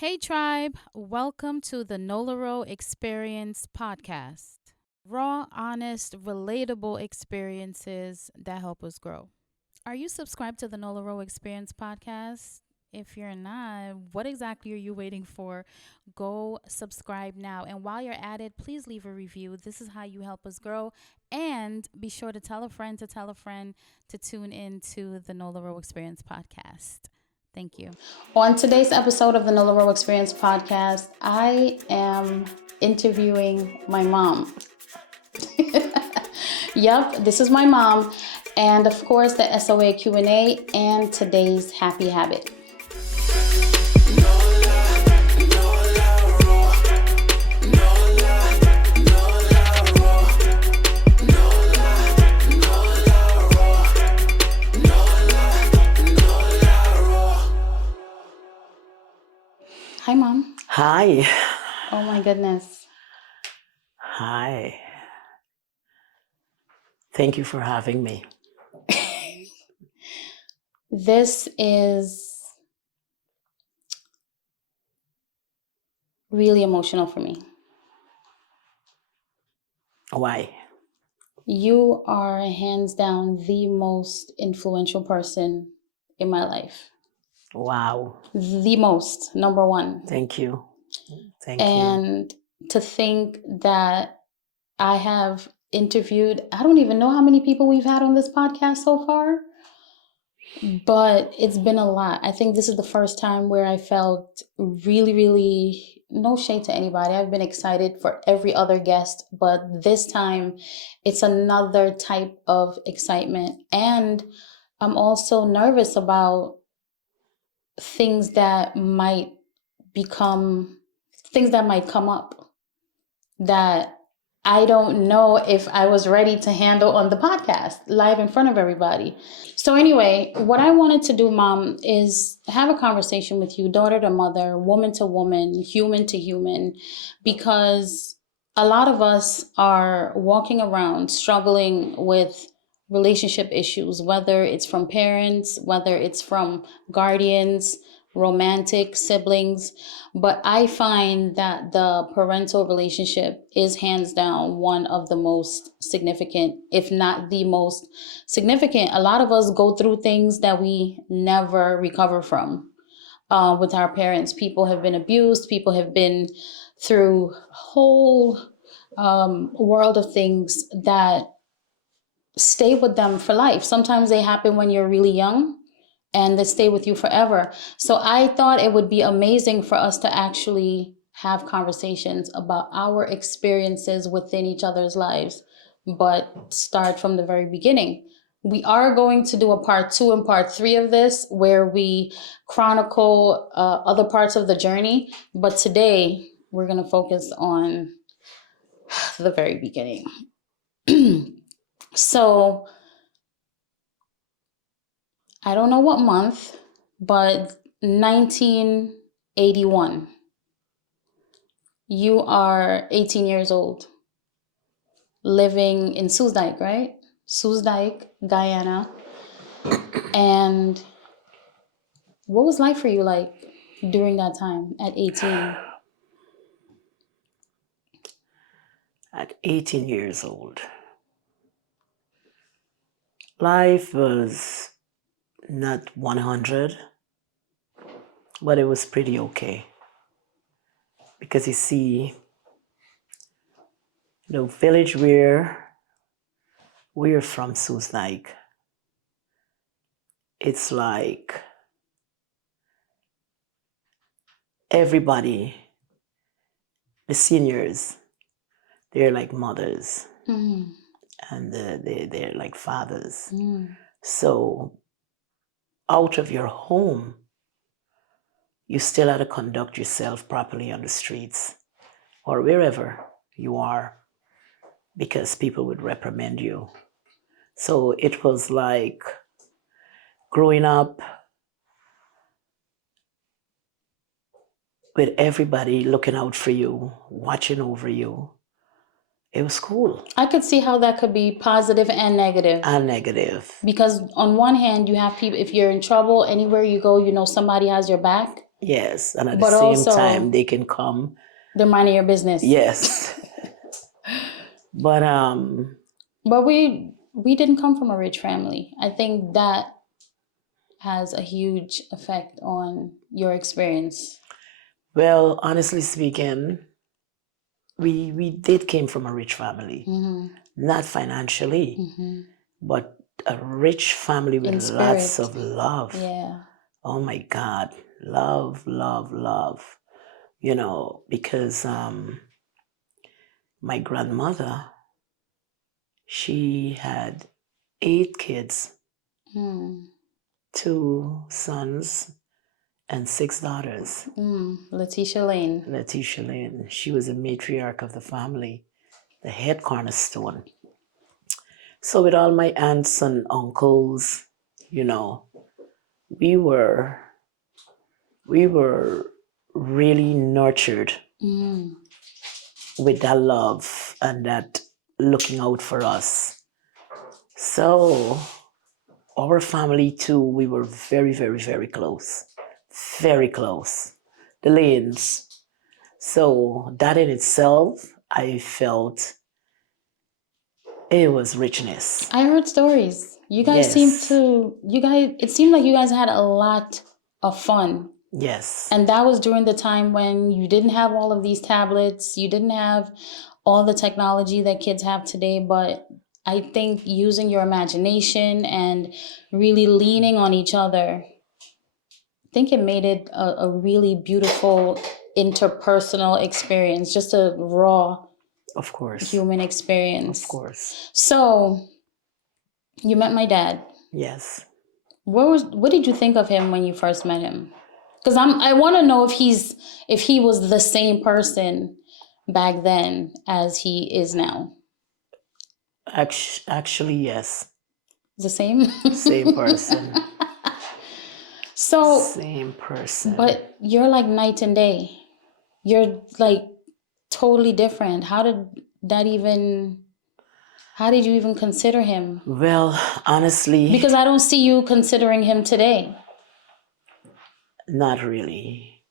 Hey, tribe, welcome to the Nola Experience podcast. Raw, honest, relatable experiences that help us grow. Are you subscribed to the Nola Experience podcast? If you're not, what exactly are you waiting for? Go subscribe now. And while you're at it, please leave a review. This is how you help us grow. And be sure to tell a friend to tune in to the Nola Experience podcast. Thank you. On today's episode of the Nola Experience podcast, I am interviewing my mom. Yep, this is my mom. And of course, the SOA Q&A and today's happy habit. Hi, Mom. Hi. Oh, my goodness. Hi. Thank you for having me. This is really emotional for me. Why? You are hands down the most influential person in my life. Wow. The most, number one. Thank you. Thank you. And to think that I have interviewed, I don't even know how many people we've had on this podcast so far, but it's been a lot. I think this is the first time where I felt really, no shade to anybody. I've been excited for every other guest, but this time it's another type of excitement. And I'm also nervous about things that might come up that I don't know if I was ready to handle on the podcast live in front of everybody. So anyway, what I wanted to do, Mom, is have a conversation with you, daughter to mother, woman to woman, human to human, because a lot of us are walking around struggling with relationship issues, whether it's from parents, whether it's from guardians, romantic siblings. But I find that the parental relationship is hands down one of the most significant, if not the most significant. A lot of us go through things that we never recover from with our parents. People have been abused. People have been through a whole world of things that stay with them for life. Sometimes they happen when you're really young and they stay with you forever. So I thought it would be amazing for us to actually have conversations about our experiences within each other's lives, but start from the very beginning. We are going to do a part 2 and part 3 of this where we chronicle other parts of the journey. But today we're going to focus on the very beginning. So I don't know what month, but 1981. You are 18 years old, living in Soesdijk, right? Soesdijk, Guyana. And what was life for you like during that time at 18? At 18 years old, life was not 100, but it was pretty okay. Because you see, the village where we're from, Soesdijk, it's like everybody, the seniors, they're like mothers, and they're like fathers. So out of your home, you still have to conduct yourself properly on the streets or wherever you are, because people would reprimand you. So it was like growing up with everybody looking out for you, watching over you. It was cool. I could see how that could be positive and negative. And negative. Because on one hand, you have people, if you're in trouble, anywhere you go, you know somebody has your back. Yes, and at the But same also, time, they can come. they're minding your business. Yes. But we didn't come from a rich family. I think that has a huge effect on your experience. well, honestly speaking, we did came from a rich family, not financially, but a rich family with In lots spirit. of love. Yeah. Oh my God, love, love, love. You know, because my grandmother, she had 8 kids, 2 sons and 6 daughters. Letitia Lane. Letitia Lane. She was a matriarch of the family, the head cornerstone. So with all my aunts and uncles, you know, we were really nurtured with that love and that looking out for us. So our family too, we were very, very, very close. Very close. The Lanes. So that in itself, I felt it was richness. I heard stories. You guys Yes. it seemed like you guys had a lot of fun. Yes. And that was during the time when you didn't have all of these tablets, you didn't have all the technology that kids have today, but I think using your imagination and really leaning on each other, I think it made it a really beautiful interpersonal experience, just a raw, of course, human experience. Of course. So you met my dad. Yes. What did you think of him when you first met him? Because I want to know if he was the same person back then as he is now. Actually, yes. The same? Same person. So same person. But you're like night and day. You're like totally different. How did you even consider him? Well, honestly, because I don't see you considering him today. Not really.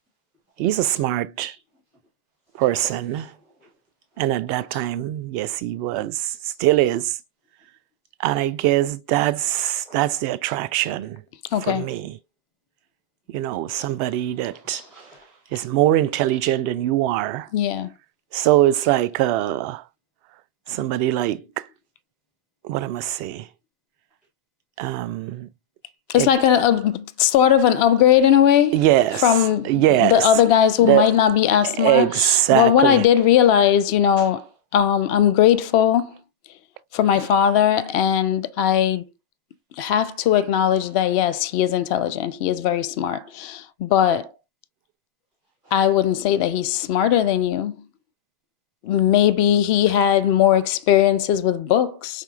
He's a smart person. And at that time, yes, he was, still is. And I guess that's the attraction for me. You know, somebody that is more intelligent than you are. Yeah. So it's like somebody like, what I must say? It's like a sort of an upgrade in a way. Yes. From yes. the other guys who might not be as smart. Exactly. But what I did realize, I'm grateful for my father, and I have to acknowledge that, yes, he is intelligent. He is very smart. But I wouldn't say that he's smarter than you. Maybe he had more experiences with books.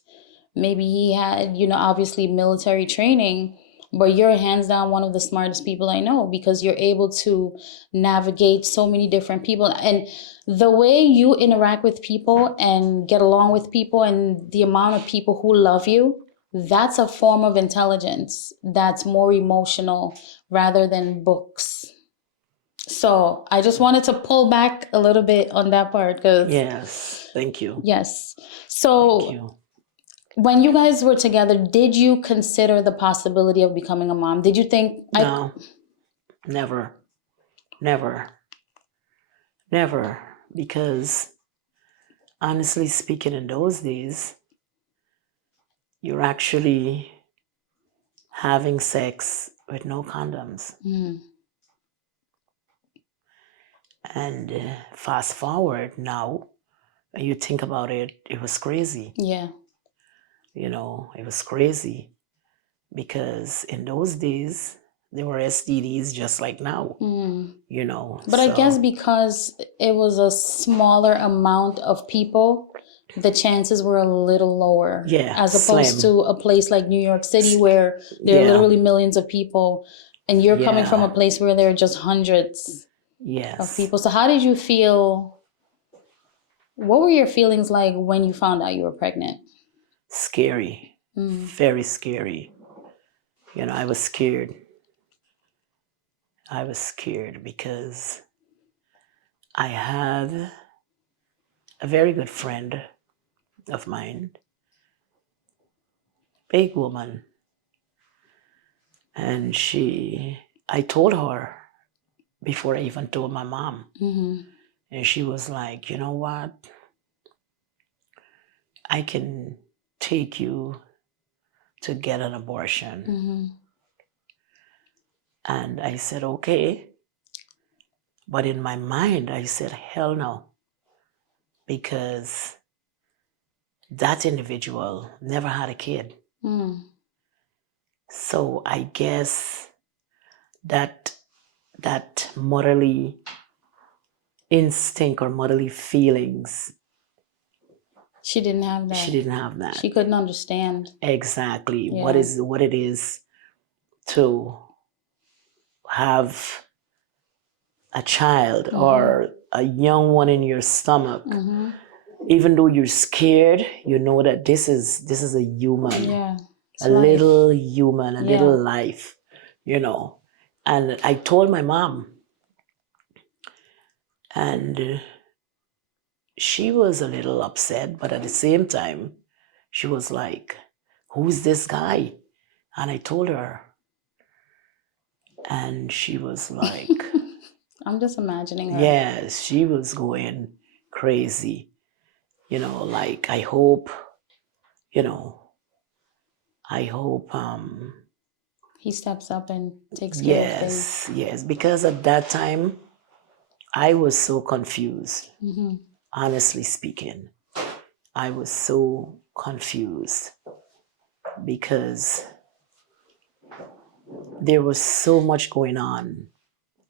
Maybe he had, obviously military training, but you're hands down one of the smartest people I know, because you're able to navigate so many different people. And the way you interact with people and get along with people, and the amount of people who love you, that's a form of intelligence that's more emotional rather than books. So I just wanted to pull back a little bit on that part, because yes, thank you. Yes. So thank you. When you guys were together, did you consider the possibility of becoming a mom? Did you think? No, never, because honestly speaking, in those days, you're actually having sex with no condoms. And fast forward now, you think about it, it was crazy. Yeah. It was crazy, because in those days, there were STDs just like now. But I guess because it was a smaller amount of people, the chances were a little lower. Yeah, as opposed slim. to a place like New York City, where there are literally millions of people, and you're coming from a place where there are just hundreds of people. So how did you feel? What were your feelings like when you found out you were pregnant? Scary. Very scary. I was scared. I was scared because I had a very good friend of mine, big woman, and I told her before I even told my mom, and she was like, you know what? I can take you to get an abortion. And I said, okay. But in my mind, I said, hell no. Because that individual never had a kid. So I guess that motherly instinct or motherly feelings, she didn't have that. She didn't have that. She couldn't understand exactly what it is to have a child or a young one in your stomach. Even though you're scared, you know that this is a human, a little human, a little life, you know. And I told my mom, and she was a little upset, but at the same time, she was like, who's this guy? And I told her, and she was like, I'm just imagining her. Yes, she was going crazy. You know, like, I hope he steps up and takes care of things. Yes, because at that time I was so confused. Honestly speaking, I was so confused because there was so much going on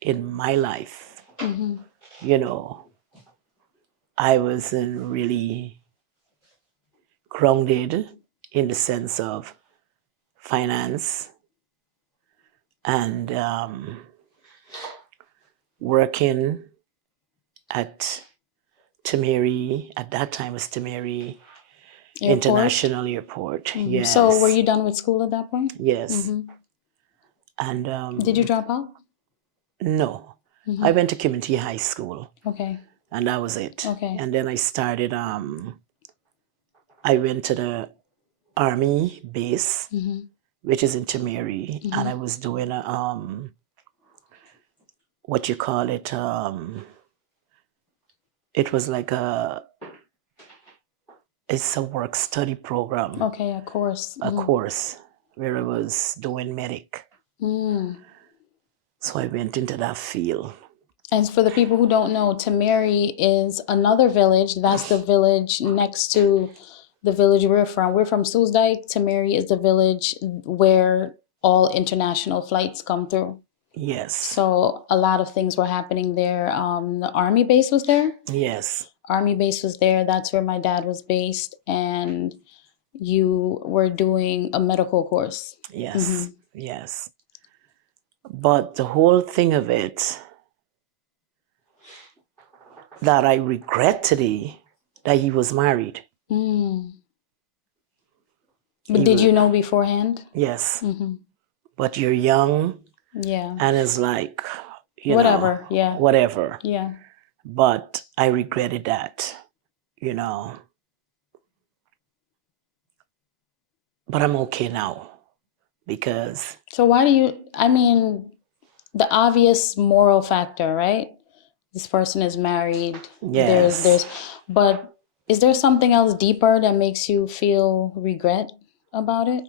in my life. You know, I wasn't really grounded in the sense of finance and working at Tamari, at that time was Tamari International Airport. Yes. So were you done with school at that point? Yes. And did you drop out? No. I went to community high school. Okay. And that was it. Okay. And then I started I went to the Army base, which is in Tamari, and I was doing what you call it, it was like it's a work study program. Okay, a course. A course where I was doing medic. So I went into that field. And for the people who don't know, Tamari is another village. That's the village next to the village we're from. We're from Soesdijk. Tamari is the village where all international flights come through. Yes. So a lot of things were happening there. The Army base was there. Yes. Army base was there. That's where my dad was based. And you were doing a medical course. Yes. Yes. But the whole thing of it that I regret today, that he was married. But did you know beforehand? Yes. But you're young. Yeah. And it's like, whatever. Whatever. Yeah. But I regretted that, you know. But I'm okay now because. So why do you, the obvious moral factor, right? This person is married. Yes. But is there something else deeper that makes you feel regret about it?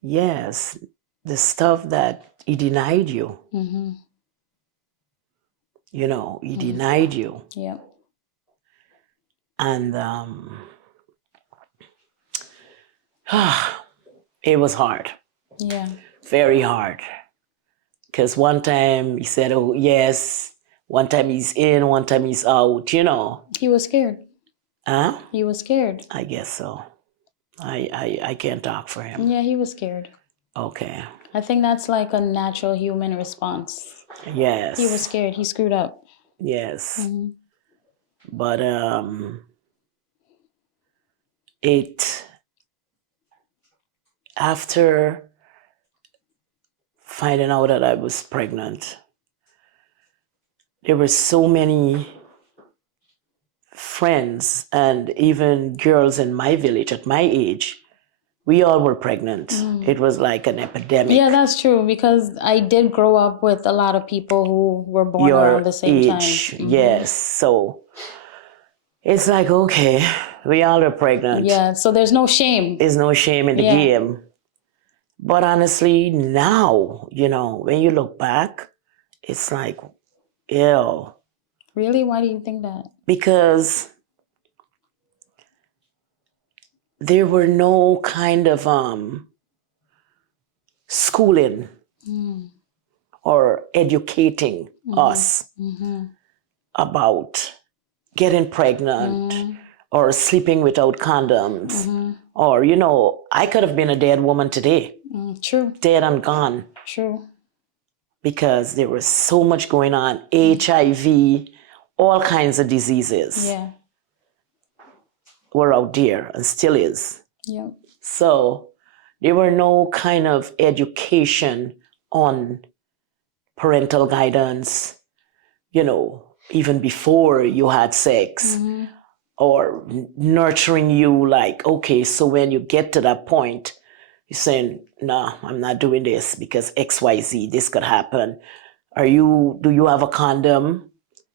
Yes. The stuff that he denied you. You know, he denied you. Yeah. And it was hard. Yeah. Very hard. Because one time he said, oh, yes. One time he's in, one time he's out, you know. He was scared. Huh? He was scared. I guess so. I can't talk for him. Yeah, he was scared. Okay. I think that's like a natural human response. Yes. He was scared. He screwed up. Yes. But after finding out that I was pregnant, there were so many friends and even girls in my village at my age. We all were pregnant. It was like an epidemic. Yeah, that's true, because I did grow up with a lot of people who were born around the same age, time. yes. So it's like, okay, we all are pregnant. Yeah, so there's no shame. There's no shame in the game. But honestly, now, when you look back, it's like, ew. Really? Why do you think that? Because there were no kind of schooling or educating us about getting pregnant or sleeping without condoms. Or, I could have been a dead woman today. True. Dead and gone. True. Because there was so much going on. HIV, all kinds of diseases were out there and still is. Yep. So there were no kind of education on parental guidance, even before you had sex, or nurturing you like, okay, so when you get to that point, you're saying, no, I'm not doing this because XYZ, this could happen. Do you have a condom?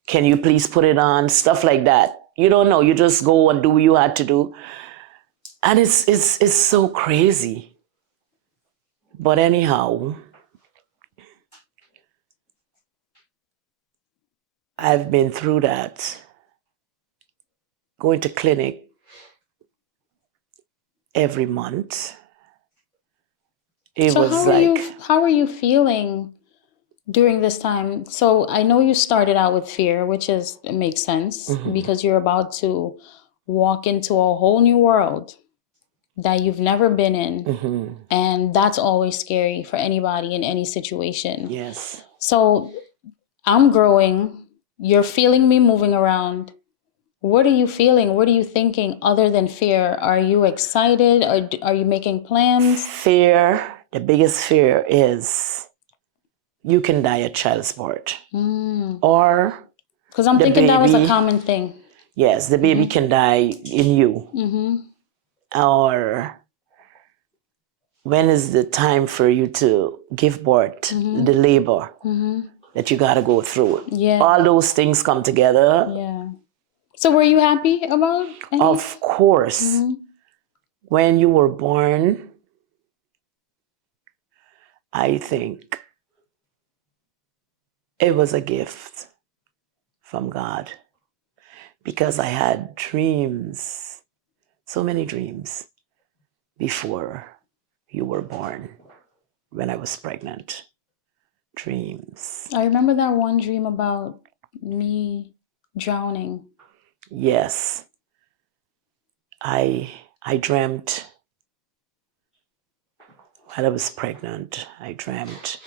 Can you please put it on? Stuff like that. You don't know. You just go and do what you had to do. And it's so crazy. But anyhow, I've been through that. Going to clinic every month. How are you feeling during this time? So I know you started out with fear, which it makes sense because you're about to walk into a whole new world that you've never been in. And that's always scary for anybody in any situation. Yes. So I'm growing. You're feeling me moving around. What are you feeling? What are you thinking other than fear? Are you excited? Or are you making plans? Fear. The biggest fear is you can die at child's birth. Or because I'm thinking that was a common thing. Yes, the baby can die in you. Or when is the time for you to give birth, the labor that you got to go through. Yeah. All those things come together. Yeah. So were you happy about it? Of course. When you were born, I think it was a gift from God because I had dreams, so many dreams before you were born, when I was pregnant. Dreams. I remember that one dream about me drowning. Yes. I dreamt while I was pregnant. I dreamt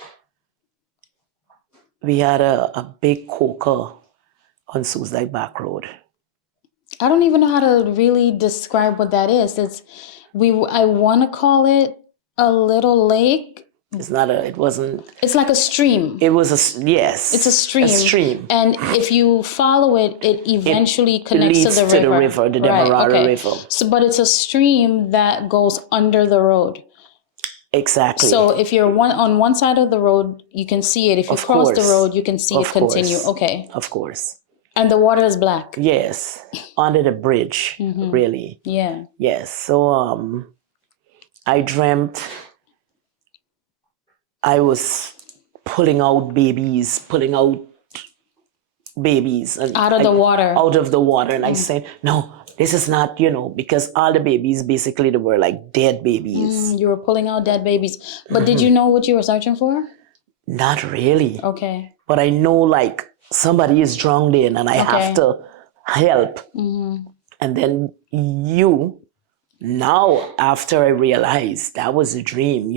we had a big coker on Suicide Back Road. I don't even know how to really describe what that is. I want to call it a little lake. It's not it wasn't. It's like a stream. It was yes. It's a stream. A stream. And if you follow it, it eventually connects to the river. The Demerara River. So, but it's a stream that goes under the road. Exactly. So if you're on one side of the road, you can see it. If you cross the road, you can see it continue. Okay. Of course. And the water is black. Yes. Under the bridge, really. Yeah. Yes. So I dreamt I was pulling out babies and out of the water. And I said, no, this is not, because all the babies basically they were like dead babies. You were pulling out dead babies. But did you know what you were searching for? Not really. Okay. But I know like somebody is drowned in and I have to help. And then now after I realized that was a dream,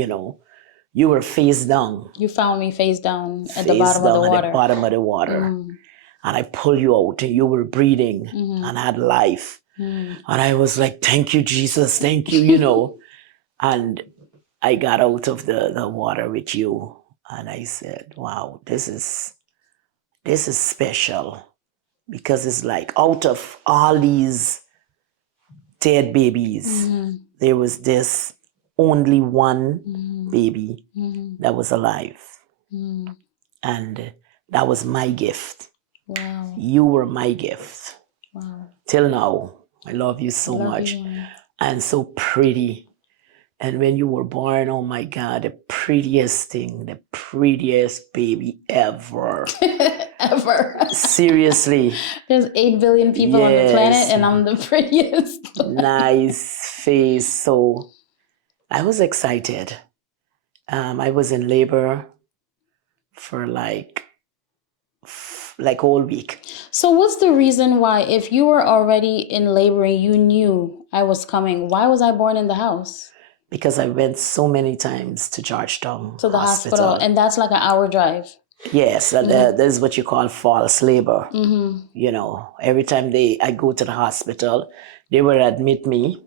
you were face down. You found me face down at the bottom of the water. At the bottom of the water. And I pulled you out and you were breathing and had life. And I was like, thank you, Jesus. Thank you, And I got out of the water with you. And I said, wow, this is this is special because it's like out of all these dead babies, there was this only one baby that was alive. And that was my gift. Wow. You were my gift. Wow. Till now. I love you so much. And so pretty. And when you were born, oh my God, the prettiest thing, the prettiest baby ever. Ever. Seriously. There's 8 billion people on the planet and I'm the prettiest. Nice face. So I was excited. I was in labor for like all week. So what's the reason why, if you were already in labor and you knew I was coming, why was I born in the house? Because I went so many times to Georgetown to the hospital. And that's like an hour drive. Yes, that is what you call false labor. You know, every time I go to the hospital, they would admit me,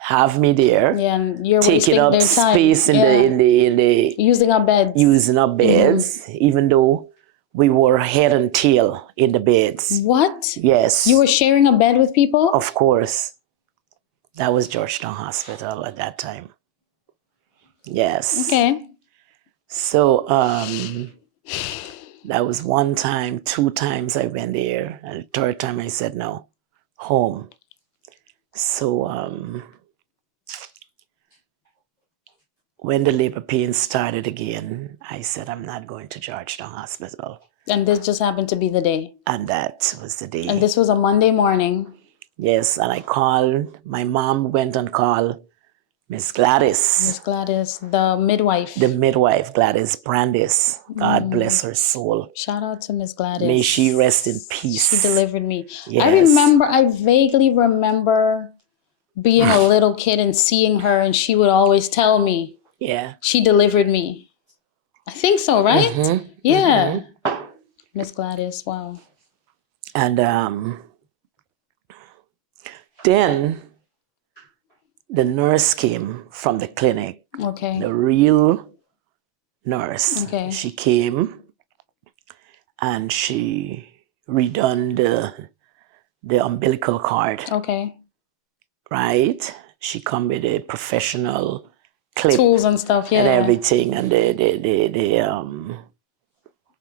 have me there, and you're taking up their time. space in the using up beds. Even though we were head and tail in the beds. What? Yes. You were sharing a bed with people? Of course. That was Georgetown Hospital at that time. Yes. Okay. So that was one time, 2 times I went there, and the 3rd time I said no, home. So when the labor pains started again, I said I'm not going to Georgetown Hospital. And this just happened to be the day. And that was the day. And this was a Monday morning. Yes, and I called, my mom went and called Miss Gladys. Miss Gladys, the midwife. The midwife, Gladys Brandis. God bless her soul. Shout out to Miss Gladys. May she rest in peace. She delivered me. Yes. I vaguely remember being a little kid and seeing her, and she would always tell me, she delivered me. I think so, right? Yeah. Miss Gladys, wow. And then the nurse came from the clinic. Okay. The real nurse. Okay. She came and she redone the umbilical cord. Okay. Right? She come with a professional clip. Tools and stuff, and everything, and the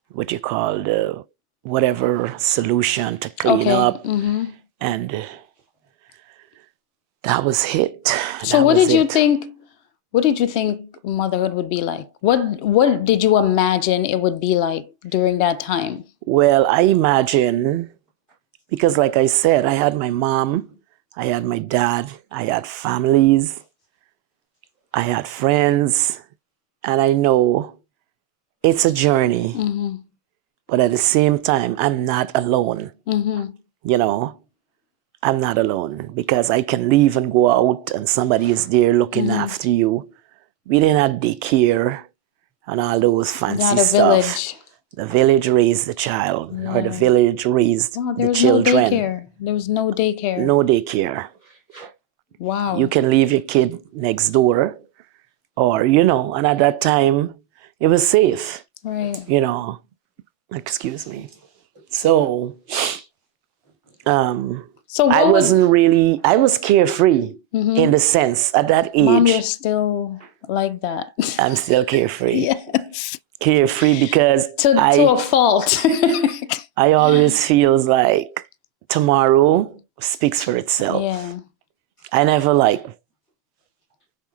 what you call the whatever solution to clean up, and that was it. So what did you think? What did you think motherhood would be like? What did you imagine it would be like during that time? Well, I imagine, because like I said, I had my mom, I had my dad, I had families, I had friends, and I know it's a journey, but at the same time, I'm not alone. You know, I'm not alone because I can leave and go out and somebody is there looking after you. We didn't have daycare and all those fancy stuff. The village raised the child, or the village raised the children. There was no daycare. No daycare. Wow. You can leave your kid next door, or, you know, and at that time, it was safe. Right. You know, excuse me. So, I was carefree in the sense at that age. Mom, you're still like that. I'm still carefree. Yes. Carefree because to a fault. I always feels like tomorrow speaks for itself. Yeah. I never like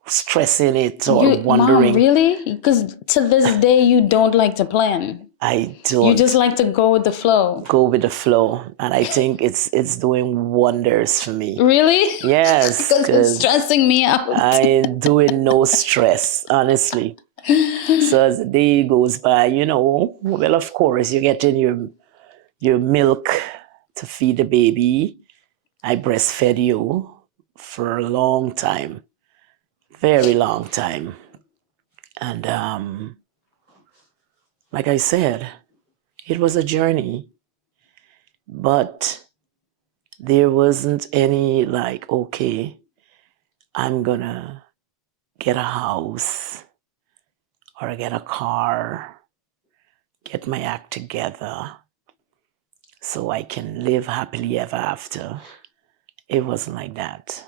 stressing it or wondering. Mom, really? Because to this day, you don't like to plan. I don't. You just like to go with the flow. Go with the flow. And I think it's doing wonders for me. Really? Yes. Because it's stressing me out. I'm doing no stress, honestly. So as the day goes by, you know, well, of course, you're getting your milk to feed the baby. I breastfed you for a long time. Very long time. And like I said, it was a journey, but there wasn't any like, okay, I'm gonna get a house or get a car get my act together so I can live happily ever after. It wasn't like that.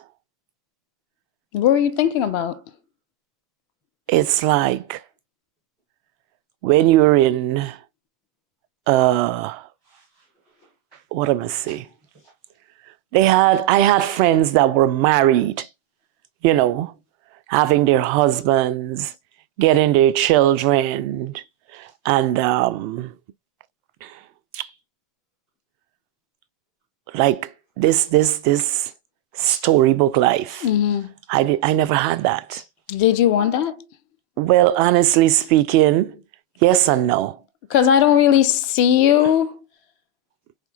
What were you thinking about? It's like when you're in, what am I say? I had friends that were married, you know, having their husbands, getting their children, and like this storybook life. Mm-hmm. I never had that. Did you want that? Well, honestly speaking, yes and no. Because I don't really see you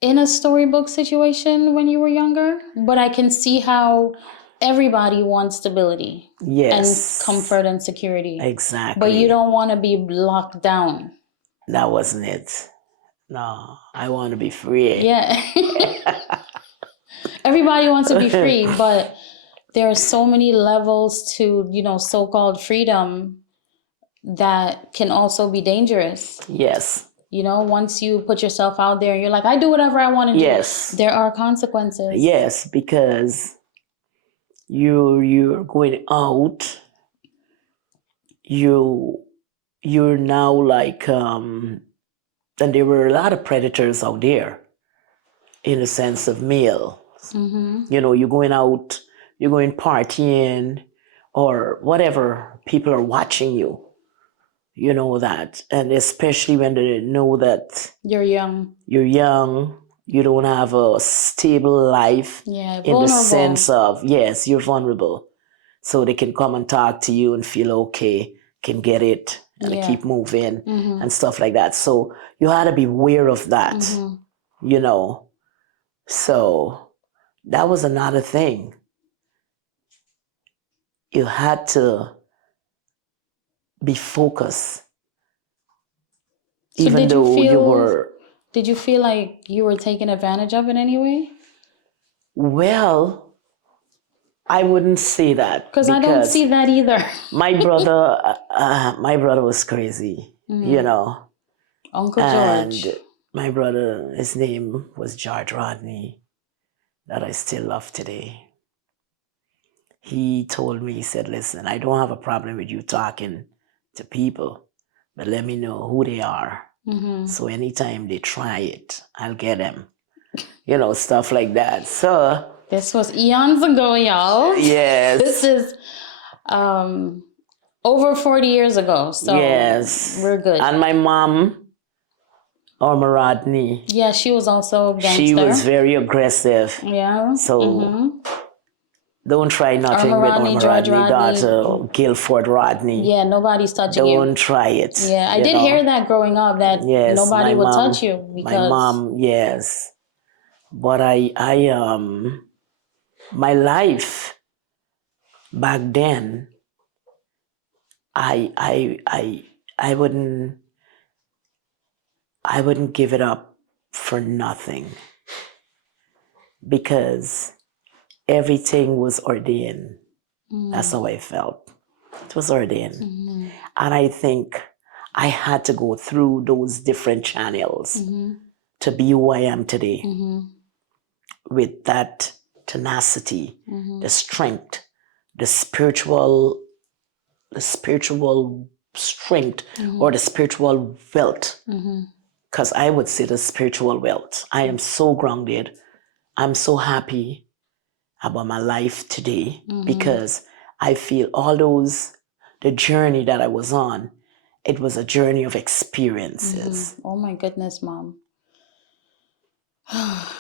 in a storybook situation when you were younger, but I can see how everybody wants stability. Yes. And comfort and security. Exactly. But you don't want to be locked down. That wasn't it. No, I want to be free. Yeah. Everybody wants to be free, but there are so many levels to, so-called freedom that can also be dangerous. Yes. Once you put yourself out there and you're like, I do whatever I want to do. Yes. There are consequences. Yes, because you're going out, you're now like and there were a lot of predators out there in the sense of male. Mm-hmm. You're going out, you're going partying or whatever, people are watching you. You know that. And especially when they know that you're young, you don't have a stable life. Yeah, in the sense of, yes, you're vulnerable. So they can come and talk to you and feel okay, can get it, and keep moving and stuff like that. So you had to be aware of that, So that was another thing. You had to be focused. So even though you were... Did you feel like you were taken advantage of in any way? Well, I wouldn't say that. Because I don't see that either. my brother was crazy, Uncle George. And my brother, his name was George Rodney, that I still love today. He told me, he said, listen, I don't have a problem with you talking to people, but let me know who they are. Mm-hmm. So anytime they try it, I'll get them. Stuff like that. So this was eons ago, y'all. Yes. This is over 40 years ago. So yes, we're good. And my mom, Orma Rodney. Yeah, she was also a gangster. She was very aggressive. Yeah. So don't try nothing with Orma Rodney, daughter Guilford Rodney. Yeah, nobody's touching you. Don't try it. Yeah, I did hear that growing up, that nobody would touch you. Because my mom, yes. But my life back then, I wouldn't give it up for nothing, because everything was ordained. That's how I felt. It was ordained. And I think I had to go through those different channels to be who I am today. With that tenacity, the strength, the spiritual strength, or the spiritual wealth. Because I would say the spiritual wealth. I am so grounded. I'm so happy about my life today, because I feel the journey that I was on, it was a journey of experiences. Oh my goodness, Mom.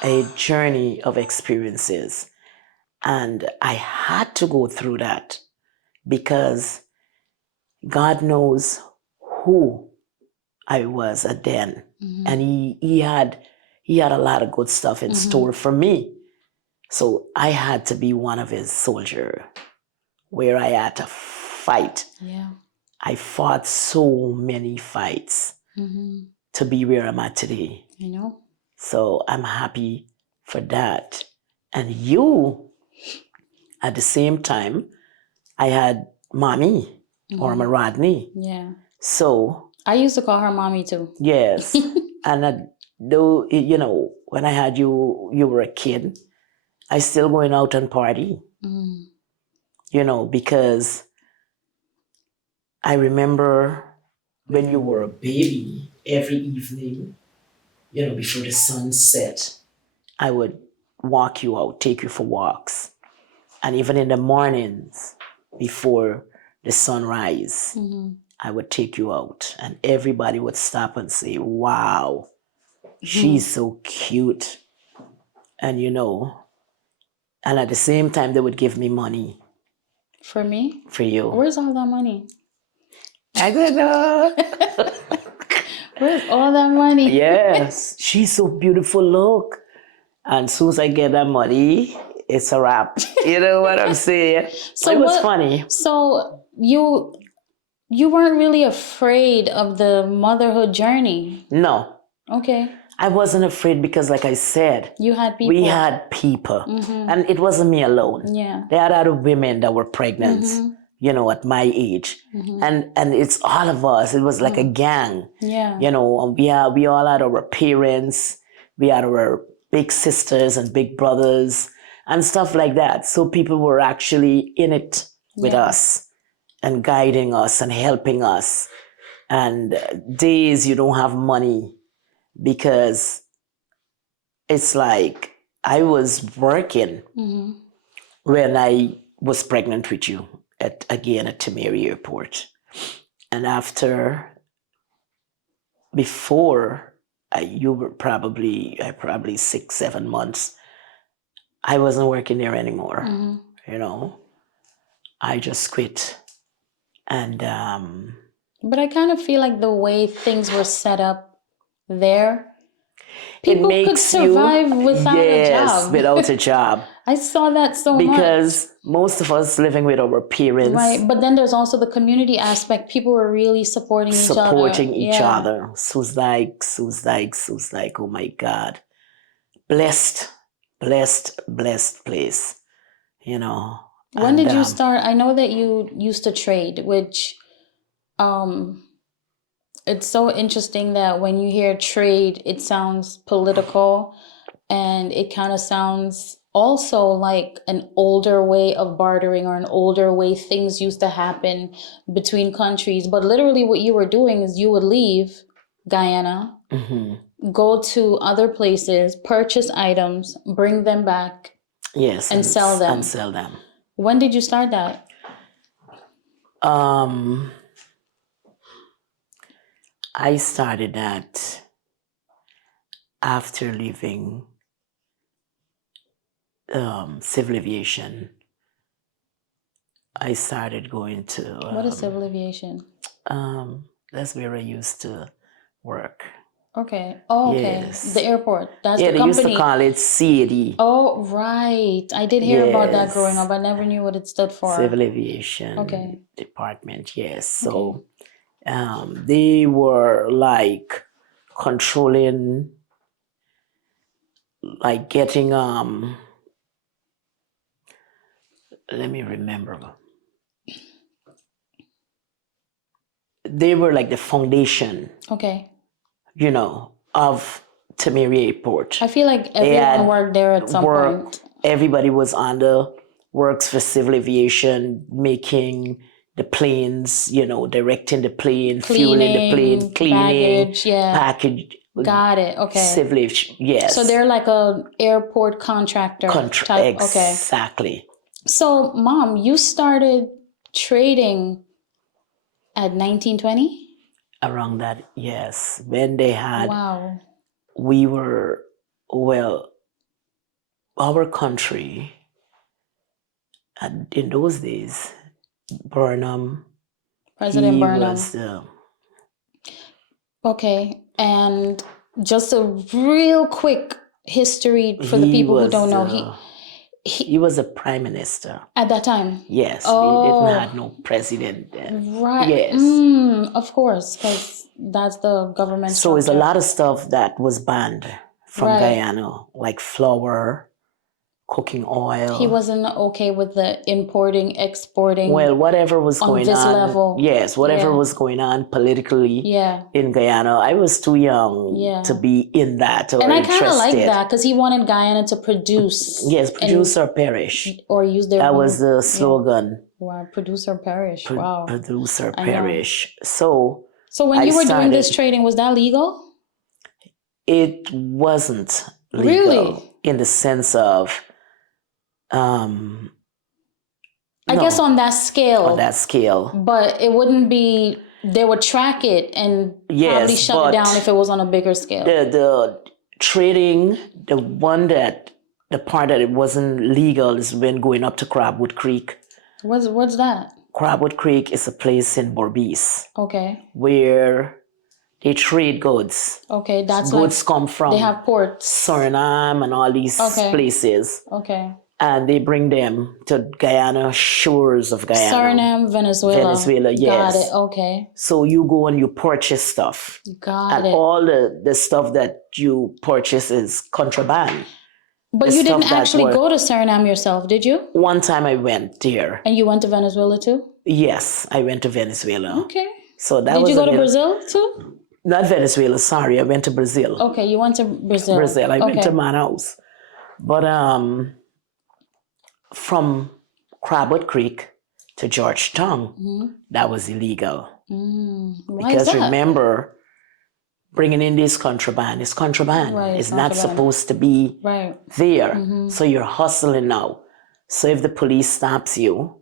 A journey of experiences. And I had to go through that, because God knows who I was at then. And he had a lot of good stuff in store for me. So I had to be one of his soldiers, where I had to fight. Yeah. I fought so many fights to be where I'm at today. I know. So I'm happy for that. And you, at the same time, I had Mommy, Orma Rodney. Yeah. So I used to call her mommy too. Yes. And though, you know, when I had you, you were a kid, I still going out and party. You know, because I remember when you were a baby, every evening, you know, before the sun set, I would walk you out, take you for walks. And even in the mornings before the sunrise, I would take you out and everybody would stop and say, wow, she's so cute. And, you know, and at the same time, they would give me money. For me? For you. Where's all that money? I don't know. Where's all that money? Yes, she's so beautiful. Look. And as soon as I get that money, it's a wrap. You know what I'm saying? So it was funny. So you weren't really afraid of the motherhood journey? No. Okay. I wasn't afraid because, like I said, you had people. We had people. And it wasn't me alone. Yeah. There are other women that were pregnant, you know, at my age. And it's all of us. It was like a gang. Yeah. You know, and we all had our parents. We had our big sisters and big brothers and stuff like that. So people were actually in it with us and guiding us and helping us. And days you don't have money because it's like I was working when I was pregnant with you at TNREP Airport. And before you were probably 6-7 months, I wasn't working there anymore. You know, I just quit. And but I kind of feel like the way things were set up there, people could survive without a job. Yes, without a job. I saw that so much. Because most of us living with our parents. Right, but then there's also the community aspect. People were really supporting each other. Supporting each other. So it's like, oh my God. Blessed place, you know. When did you start? I know that you used to trade, which it's so interesting that when you hear trade, it sounds political and it kind of sounds also like an older way of bartering or an older way things used to happen between countries. But literally what you were doing is you would leave Guyana, go to other places, purchase items, bring them back, and sell them. When did you start that? I started that after leaving civil aviation. I started going to... what is civil aviation? That's where I used to work. Okay. Oh, okay. Yes. The airport. That's the company. They used to call it CAD. Oh, right. I did hear about that growing up. I never knew what it stood for. Civil Aviation Department, yes. So they were like controlling, like getting, let me remember. They were like the foundation. Okay. You know, of TNREP Airport. I feel like everyone worked there at some point. Everybody was on the works for civil aviation, making the planes, you know, directing the plane, fueling the plane, cleaning, baggage, package. Got it. Okay. Civil aviation, yes. So they're like an airport contractor type. Exactly. So, Mom, you started trading at 1920? Around that, yes. When they had, we were, our country, in those days, President Burnham. Okay, and just a real quick history for the people who don't know. He was a prime minister. At that time? Yes, we didn't have no president then. Right. Yes. Of course, because that's the government structure. So it's a lot of stuff that was banned from Guyana, like flour, cooking oil. He wasn't okay with the importing, exporting. Well, whatever was going this on. level. Yes, whatever was going on politically in Guyana. I was too young to be in that or and I interested. kind of like that because he wanted Guyana to produce. Yes, produce or perish. Or use their That own, was the slogan. Wow, produce or perish. Wow. Produce or perish. So when you were doing this trading, was that legal? It wasn't legal. Really? In the sense of I guess on that scale. On that scale. But it wouldn't be, they would track it and probably shut it down if it was on a bigger scale. The trading, the part that it wasn't legal is when going up to Crabwood Creek. What's that? Crabwood Creek is a place in Berbice. Okay. Where they trade goods. Okay, that's goods come from. They have ports. Suriname and all these places. Okay. And they bring them to Guyana, shores of Guyana. Suriname, Venezuela. Venezuela, yes. Got it, okay. So you go and you purchase stuff. Got it. And all the stuff that you purchase is contraband. But you didn't actually go to Suriname yourself, did you? One time I went there. And you went to Venezuela too? Yes, I went to Venezuela. Okay. So that did you go to Brazil too? Not Venezuela, sorry. I went to Brazil. Okay, you went to Brazil. I went to Manaus. But from Crabwood Creek to Georgetown, that was illegal. Why because is that? remember, bringing in this contraband is contraband. Right, it's not supposed to be there. So you're hustling now. So if the police stops you,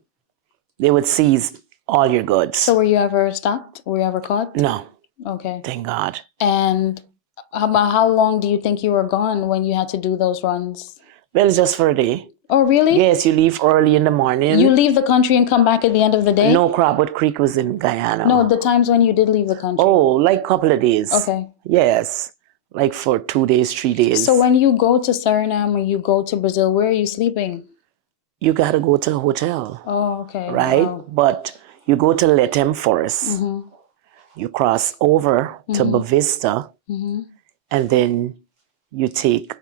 they would seize all your goods. So were you ever stopped? Were you ever caught? No. Okay. Thank God. And about how long do you think you were gone when you had to do those runs? Well, it's just for a day. Oh, really? Yes, you leave early in the morning. You leave the country and come back at the end of the day? No, Crabwood Creek was in Guyana. No, the times when you did leave the country. Oh, like a couple of days. Okay. Yes, like for 2 days, 3 days. So when you go to Suriname or you go to Brazil, where are you sleeping? You got to go to a hotel. Oh, okay. Right? Wow. But you go to Letem Forest. You cross over to Bavista. And then you take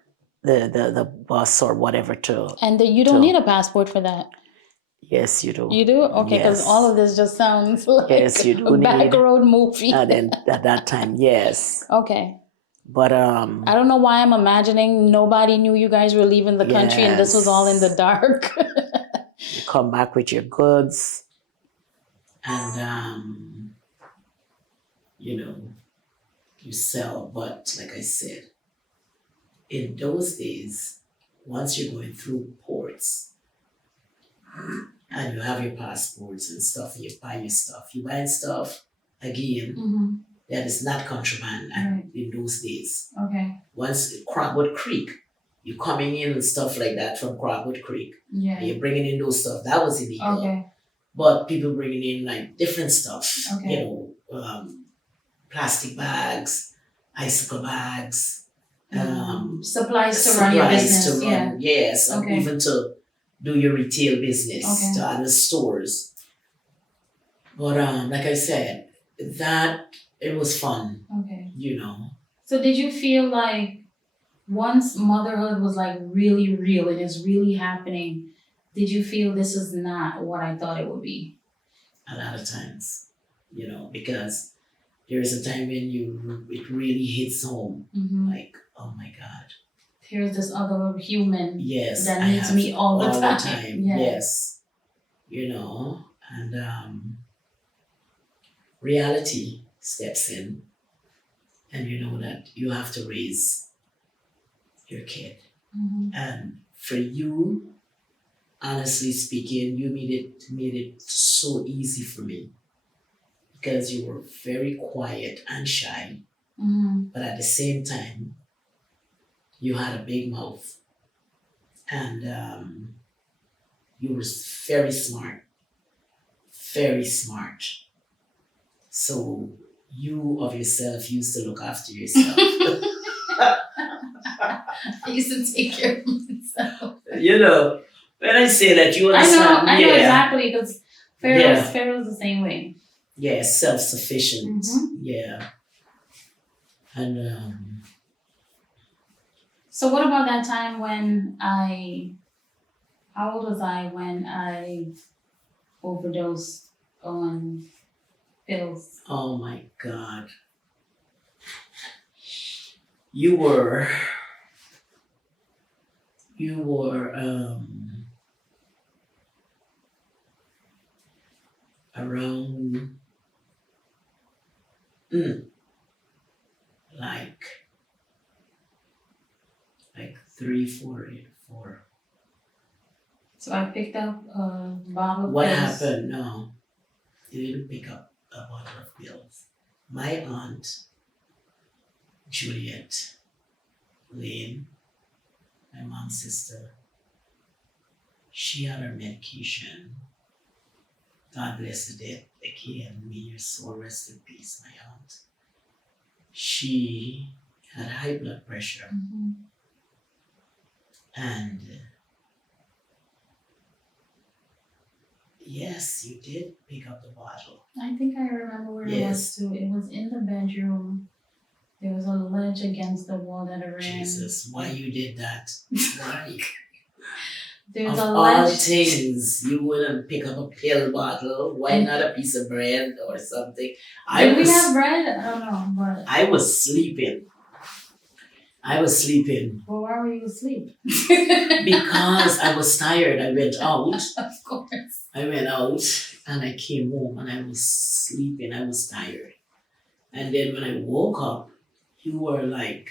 the bus or whatever to... And you don't need a passport for that? Yes, you do. You do? Okay, because all of this just sounds like a back road movie. And then at that time, yes. Okay. But I don't know why I'm imagining nobody knew you guys were leaving the country and this was all in the dark. You come back with your goods and you sell. But like I said, in those days, once you're going through ports and you have your passports and stuff, and you buy your stuff, you buy stuff again. That is not contraband in those days. Okay. Once Crabwood Creek, you're coming in and stuff like that from Crabwood Creek. Yeah. And you're bringing in those stuff. That was illegal. Okay. But people bringing in like different stuff. Okay. Plastic bags, icicle bags. Supplies to run your business. Yes. Okay. Even to do your retail business to other stores. But like I said, it was fun. Okay. So did you feel like once motherhood was like really real and is really happening, did you feel this is not what I thought it would be? A lot of times, because there's a time when it really hits home. Like, oh my God. Here's this other human that I needs me all the time. Yeah. Yes. And reality steps in, and you know that you have to raise your kid. And for you, honestly speaking, you made it so easy for me because you were very quiet and shy, but at the same time, you had a big mouth, and you were very smart, very smart. So you of yourself used to look after yourself. I used to take care of myself. When I say that, you understand. I know exactly, because Pharaoh's the same way. Yeah, self-sufficient. Yeah. And so what about that time when I How old was I when I overdosed on pills? Oh my God. You were around like 3, 4. So I picked up a bottle of What pills. happened? No, you didn't pick up a bottle of pills. My aunt, Juliet Lane, my mom's sister, she had her medication. God bless the dead again. May your soul rest in peace, my aunt. She had high blood pressure. Mm-hmm. And yes, you did pick up the bottle. I think I remember where it was too. It was in the bedroom. There was a ledge against the wall that I ran. Jesus, why you did that? Why? There's of a all ledge. things, you wouldn't pick up a pill bottle. Why not a piece of bread or something? Did we have bread? I don't know, but I was sleeping. Well, why were you asleep? Because I was tired. I went out. Of course. I went out and I came home and I was sleeping. I was tired. And then when I woke up, you were like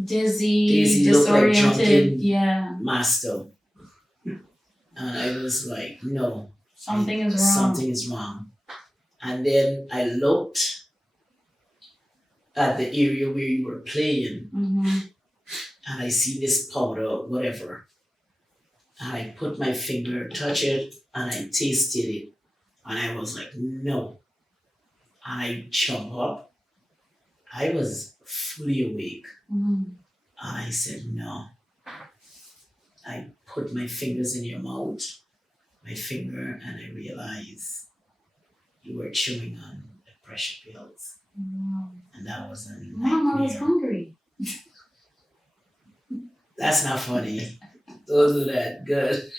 dizzy, disoriented. Yeah. Master. And I was like, no. Something is wrong. Something is wrong. And then I looked at the area where you were playing. Mm-hmm. And I see this powder, whatever. And I put my finger, touch it, and I tasted it. And I was like, no. And I jumped up. I was fully awake. Mm-hmm. And I said, no. I put my fingers in your mouth, my finger, and I realized you were chewing on the pressure pills. Wow. And that was a nightmare. Mom, I was hungry. That's not funny. Don't do that. Good.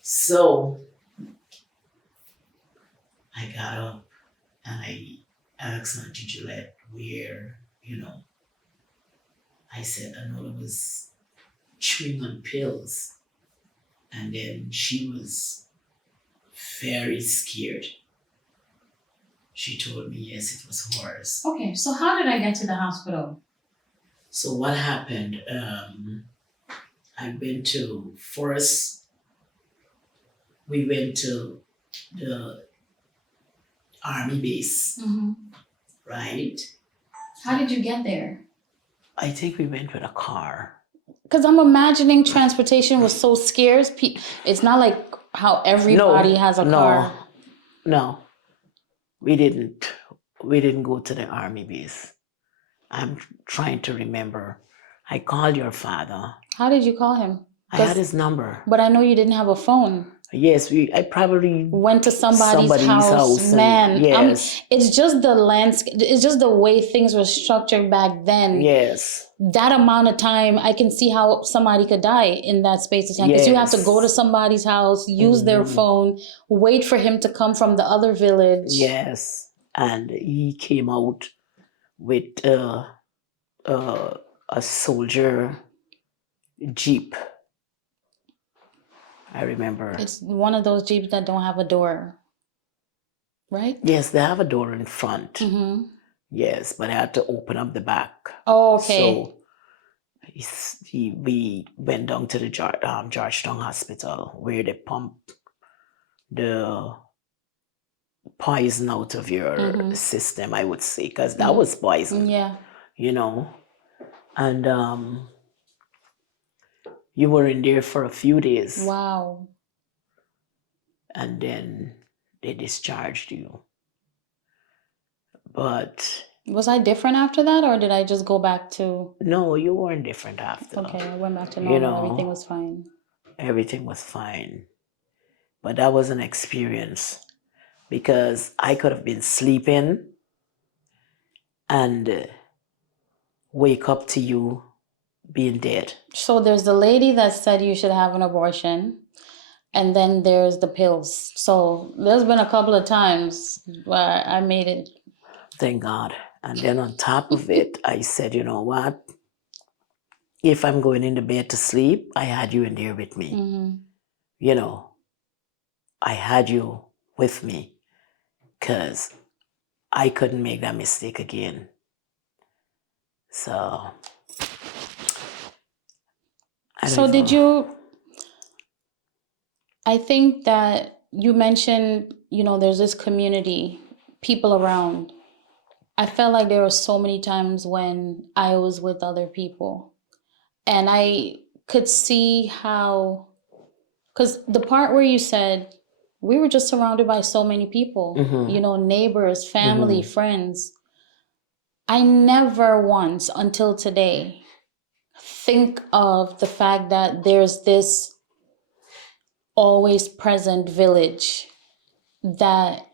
So, I got up and I asked Auntie Gillette where, I said Nola was chewing on pills. And then she was very scared. She told me, yes, it was horrors. Okay, so how did I get to the hospital? So what happened, I went to Forest. We went to the army base, right? How did you get there? I think we went with a car. Because I'm imagining transportation was so scarce. It's not like how everybody has a car. No, we didn't. We didn't go to the army base. I'm trying to remember. I called your father. How did you call him? I had his number. But I know you didn't have a phone. Yes, I probably went to somebody's house. Man, yes. It's just the landscape. It's just the way things were structured back then. Yes. That amount of time, I can see how somebody could die in that space of time. Because you have to go to somebody's house, use their phone, wait for him to come from the other village. Yes. And he came out with a soldier jeep. I remember. It's one of those jeeps that don't have a door, right? Yes, they have a door in front. Mm-hmm. Yes, but I had to open up the back. Oh, okay. So we went down to the Georgetown Hospital where they pumped the poison out of your system, I would say, because that was poison. Yeah. And you were in there for a few days. Wow. And then they discharged you. But... Was I different after that, or did I just go back to... No, you weren't different after. Okay, I went back to normal. Everything was fine. Everything was fine. But that was an experience because I could have been sleeping and wake up to you being dead. So there's the lady that said you should have an abortion, and then there's the pills. So there's been a couple of times where I made it. Thank God. And then on top of it, I said, you know what? If I'm going into bed to sleep, I had you in there with me. Mm-hmm. You know, I had you with me because I couldn't make that mistake again. So, I think that you mentioned, there's this community, people around. I felt like there were so many times when I was with other people, and I could see how, because the part where you said we were just surrounded by so many people, neighbors, family, friends. I never once until today think of the fact that there's this always present village that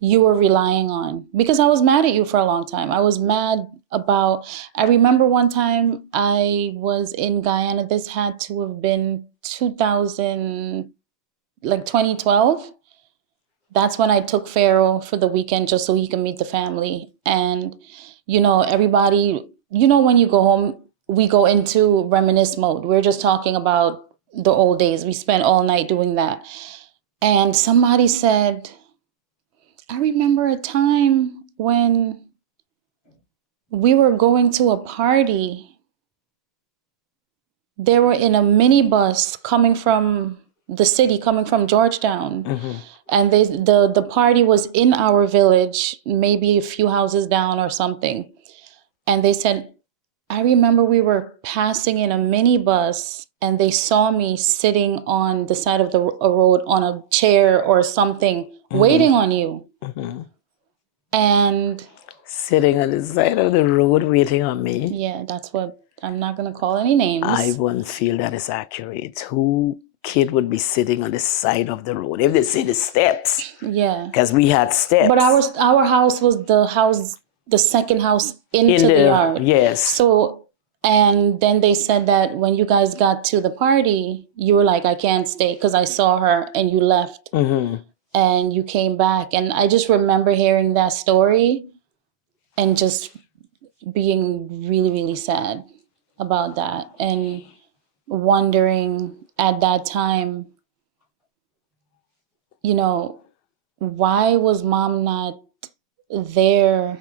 you were relying on, because I was mad at you for a long time. I was mad I remember one time I was in Guyana. This had to have been 2012. That's when I took Pharaoh for the weekend just so he can meet the family. And, everybody, when you go home, we go into reminisce mode. We're just talking about the old days. We spent all night doing that. And somebody said, I remember a time when we were going to a party. They were in a minibus coming from the city, coming from Georgetown. Mm-hmm. And the party was in our village, maybe a few houses down or something. And they said, I remember we were passing in a minibus and they saw me sitting on the side of a road on a chair or something, waiting on you. Mm-hmm. And sitting on the side of the road waiting on me. Yeah, that's what, I'm not going to call any names. I wouldn't feel that is accurate. Who kid would be sitting on the side of the road? If they see the steps. Yeah. Because we had steps. But our house was the second house into the yard. Yes. So, and then they said that when you guys got to the party, you were like, I can't stay because I saw her, and you left. Mm-hmm. And you came back. And I just remember hearing that story and just being really, really sad about that, and wondering at that time, why was mom not there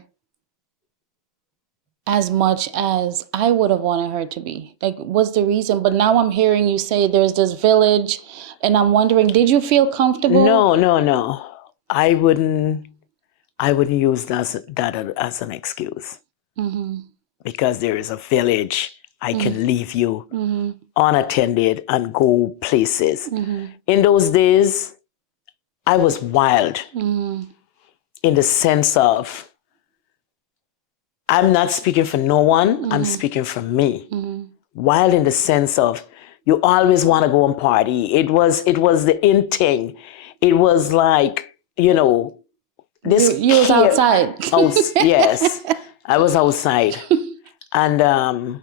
as much as I would have wanted her to be? Like, what's the reason? But now I'm hearing you say there's this village, and I'm wondering, did you feel comfortable? No. I wouldn't use that as an excuse. Mm-hmm. Because there is a village, I can leave you unattended and go places. Mm-hmm. In those days, I was wild in the sense of, I'm not speaking for no one, I'm speaking for me. Wild in the sense of, you always want to go and party. It was the in thing. It was like, this. You was outside. Yes, I was outside. And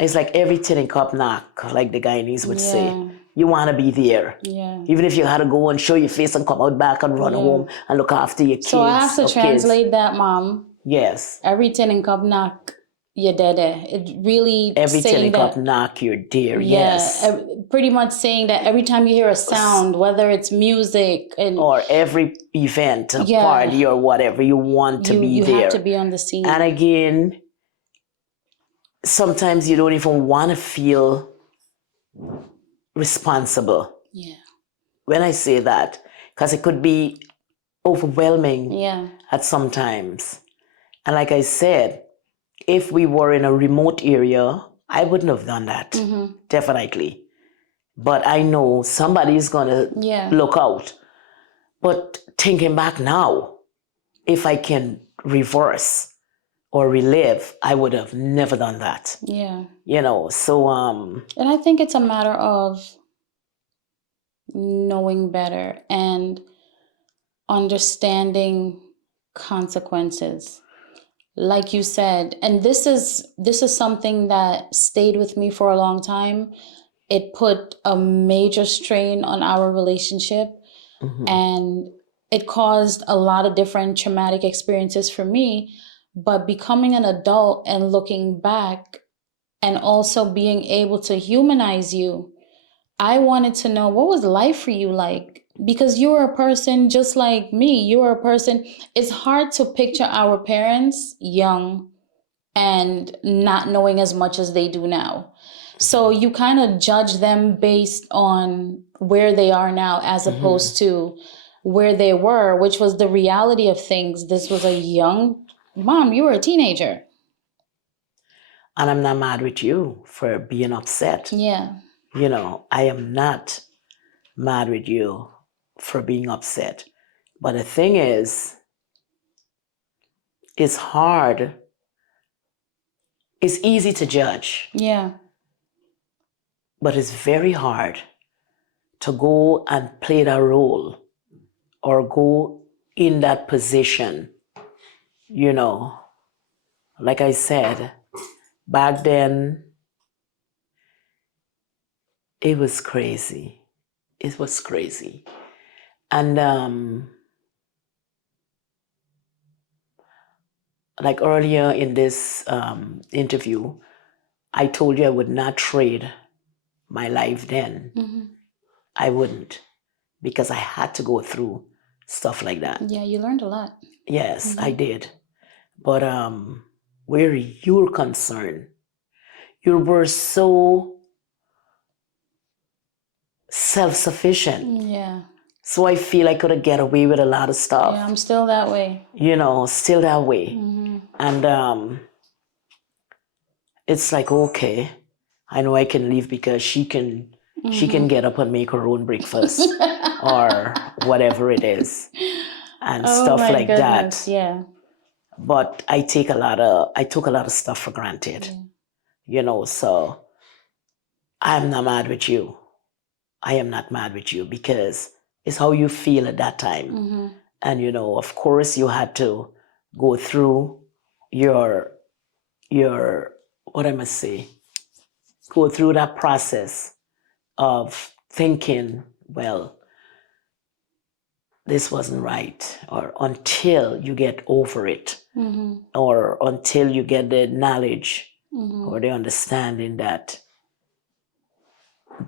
it's like every tin and cup knock, like the Guyanese would say. You want to be there. Yeah. Even if you had to go and show your face and come out back and run home and look after your kids. So I have to translate that, Mom. Yes. Every tin and cup knock, you're dead. It really every tin and cup knock, you're there. Yes. Pretty much saying that every time you hear a sound, whether it's music or every event, a party or whatever, you want to be there. You have to be on the scene. And again, sometimes you don't even want to feel responsible. Yeah. When I say that, because it could be overwhelming at some times. And like I said, if we were in a remote area, I wouldn't have done that. Mm-hmm. Definitely. But I know somebody's going to look out. But thinking back now, if I can reverse or relive, I would have never done that. Yeah. So... And I think it's a matter of knowing better and understanding consequences. like you said, and this is something that stayed with me for a long time. It put a major strain on our relationship, and it caused a lot of different traumatic experiences for me. But becoming an adult and looking back and also being able to humanize you, I wanted to know, what was life for you like? Because you were a person just like me. You were a person. It's hard to picture our parents young and not knowing as much as they do now. So you kind of judge them based on where they are now as opposed to where they were, which was the reality of things. This was a young mom. You were a teenager. And I'm not mad with you for being upset. Yeah. You know, I am not mad with you for being upset. But the thing is, it's hard. It's easy to judge. Yeah. But it's very hard to go and play that role or go in that position. You know, like I said, back then, it was crazy. It was crazy. And like earlier in this interview, I told you I would not trade my life then. I wouldn't, because I had to go through stuff like that. Yeah, you learned a lot. Yes, I did. But where you're concerned, you were so self-sufficient. Yeah. So I feel I could get away with a lot of stuff. Yeah, I'm still that way. You know, still that way. And it's like, okay, I know I can leave because she can get up and make her own breakfast or whatever it is and stuff like that. Yeah. But I took a lot of stuff for granted. Yeah. You know, so I'm not mad with you. I am not mad with you because it's how you feel at that time. And you know, of course you had to go through your what I must say, go through that process of thinking, well, this wasn't right, or until you get over it, or until you get the knowledge or the understanding that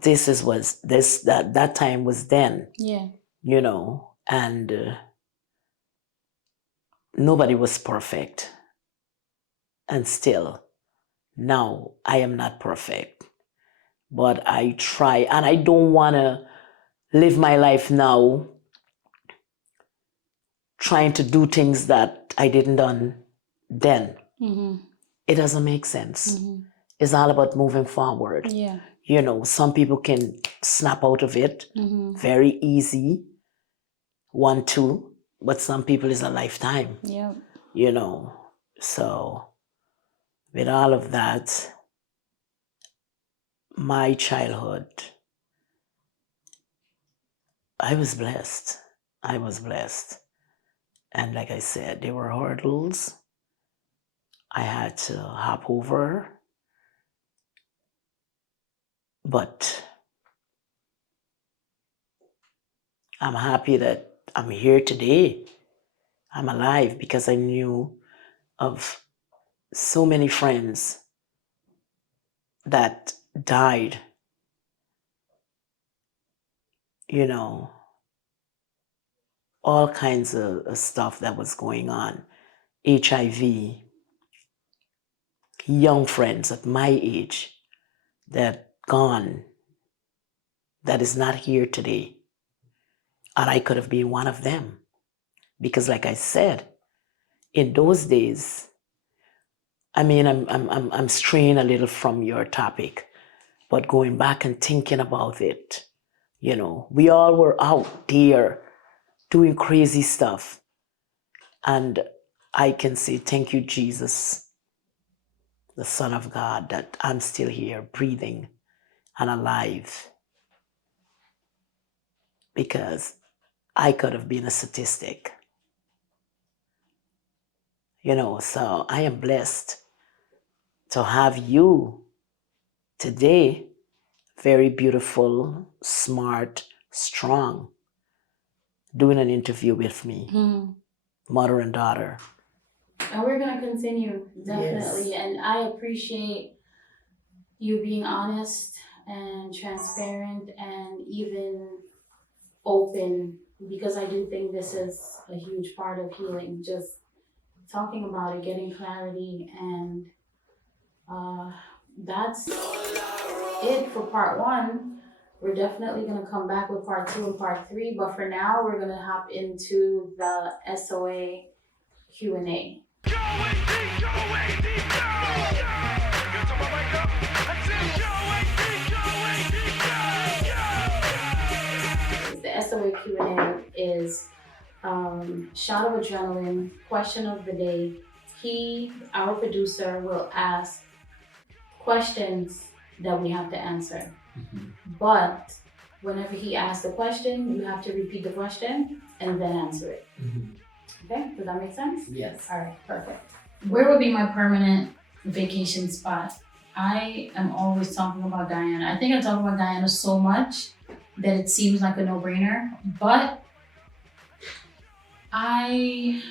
that time was then. Yeah. You know, and nobody was perfect. And still, now I am not perfect. But I try, and I don't want to live my life now trying to do things that I didn't done then. It doesn't make sense. It's all about moving forward. Yeah. You know, some people can snap out of it very easy, 1, 2, but some people is a lifetime. Yeah. You know, so with all of that, my childhood, I was blessed. I was blessed. And like I said, there were hurdles I had to hop over. But I'm happy that I'm here today. I'm alive because I knew of so many friends that died. You know, all kinds of stuff that was going on. HIV, young friends at my age that gone, that is not here today. And I could have been one of them. Because like I said, in those days, I mean, I'm straying a little from your topic, but going back and thinking about it, you know, we all were out there doing crazy stuff. And I can say, thank you, Jesus, the Son of God, that I'm still here breathing and alive. Because I could have been a statistic. So I am blessed to have you today, very beautiful, smart, strong, doing an interview with me, mother and daughter. And we're going to continue, definitely. Yes. And I appreciate you being honest and transparent and even open, because I do think this is a huge part of healing. Just talking about it, getting clarity, and that's it for part one. We're definitely going to come back with part 2 and part 3, but for now, we're going to hop into the SOA Q&A. The SOA Q&A is shot of adrenaline, question of the day. He, our producer, will ask questions that we have to answer. But whenever he asks the question, you have to repeat the question and then answer it. Okay, does that make sense? Yes. All right, perfect. Where would be my permanent vacation spot? I am always talking about Guyana. I think I talk about Guyana so much that it seems like a no-brainer, but I'm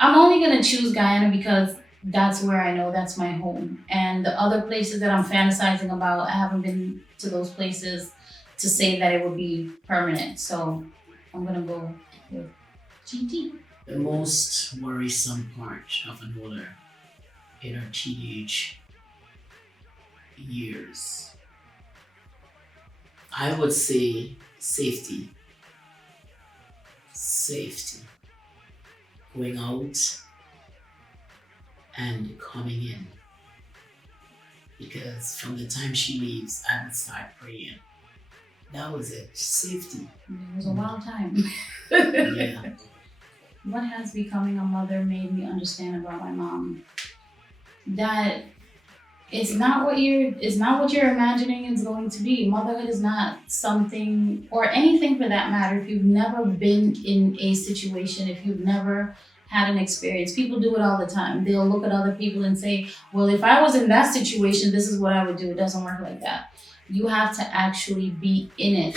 only gonna choose Guyana because that's where I know that's my home. And the other places that I'm fantasizing about, I haven't been to those places to say that it would be permanent. So I'm gonna go with GT. The most worrisome part of Nola in her teenage years, I would say safety. Safety. Going out and coming in. Because from the time she leaves, I would start praying. That was it. Safety. It was a wild time. Yeah. What has becoming a mother made me understand about my mom? That it's not what you're imagining it's going to be. Motherhood is not something, or anything for that matter, if you've never been in a situation, if you've never had an experience. People do it all the time. They'll look at other people and say, well, if I was in that situation, this is what I would do. It doesn't work like that. You have to actually be in it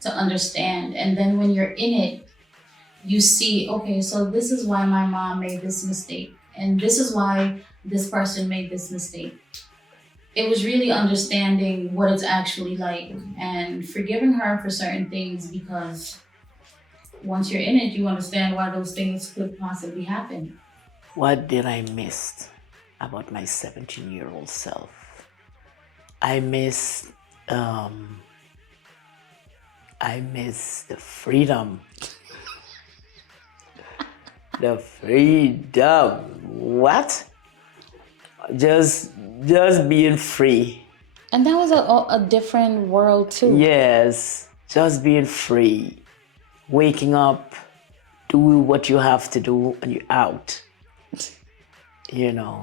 to understand. And then when you're in it, you see, okay, so this is why my mom made this mistake. And this is why this person made this mistake. It was really understanding what it's actually like and forgiving her for certain things, because once you're in it, you understand why those things could possibly happen. What did I miss about my 17-year-old self? I miss the freedom. The freedom. What? Just being free. And that was a different world too. Yes, just being free. Waking up, do what you have to do, and you're out.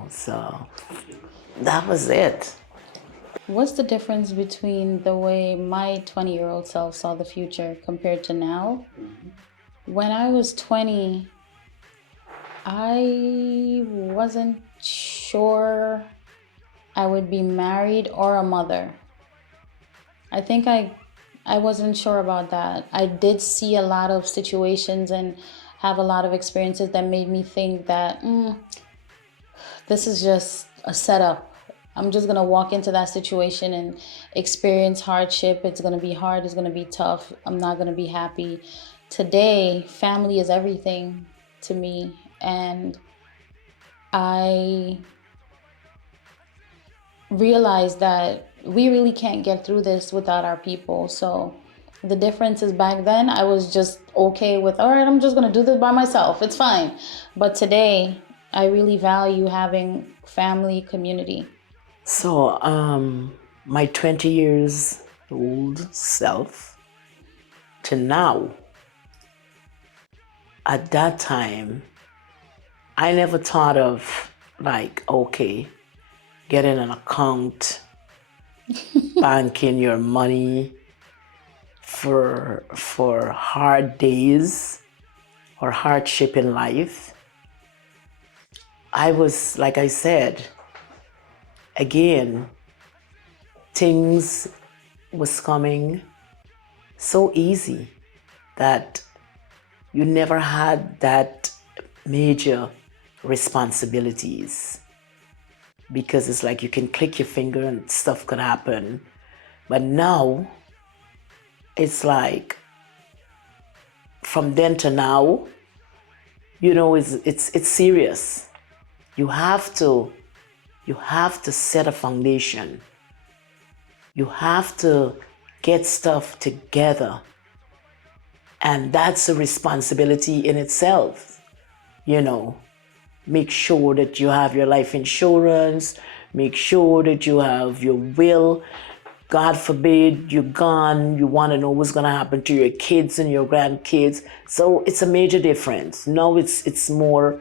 So that was it. What's the difference between the way my 20-year-old self saw the future compared to now? When I was 20, I wasn't sure I would be married or a mother. I think I wasn't sure about that. I did see a lot of situations and have a lot of experiences that made me think that this is just a setup. I'm just going to walk into that situation and experience hardship. It's going to be hard. It's going to be tough. I'm not going to be happy. Today, family is everything to me. And I realized that we really can't get through this without our people. So the difference is, back then I was just okay with, all right, I'm just going to do this by myself. It's fine. But today I really value having family, community. So my 20 years old self to now, at that time, I never thought of getting an account, banking your money for hard days or hardship in life. I was, like I said, again, things was coming so easy that you never had that major responsibilities, because it's like you can click your finger and stuff could happen. But now it's like from then to now, it's serious. You have to set a foundation. You have to get stuff together. And that's a responsibility in itself. Make sure that you have your life insurance, make sure that you have your will. God forbid you're gone, you want to know what's going to happen to your kids and your grandkids. So it's a major difference. Now it's more,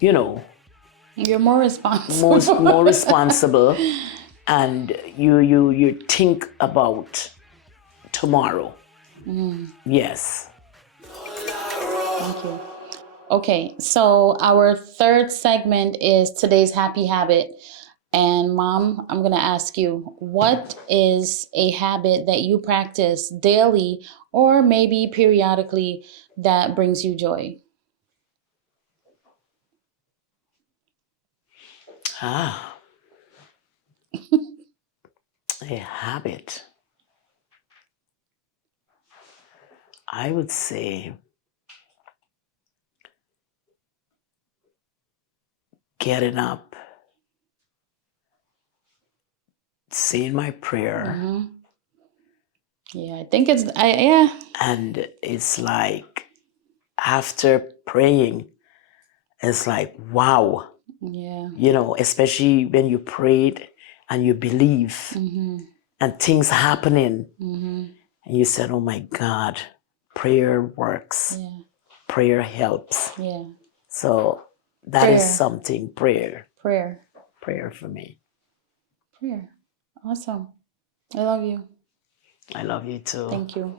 You're more responsible. more responsible, and you think about tomorrow. Yes. Thank you. Okay, so our third segment is today's happy habit. And Mom, I'm going to ask you, what is a habit that you practice daily or maybe periodically that brings you joy? A habit. I would say getting up, saying my prayer. Mm-hmm. Yeah, I think yeah. And it's like, after praying, it's like, wow. Yeah. Especially when you prayed and you believe, Mm-hmm. and things happening. Mm-hmm. And you said, oh my God, prayer works. Yeah. Prayer helps. Yeah. So that is something, prayer for me. Prayer. Awesome. I love you. I love you too. Thank you.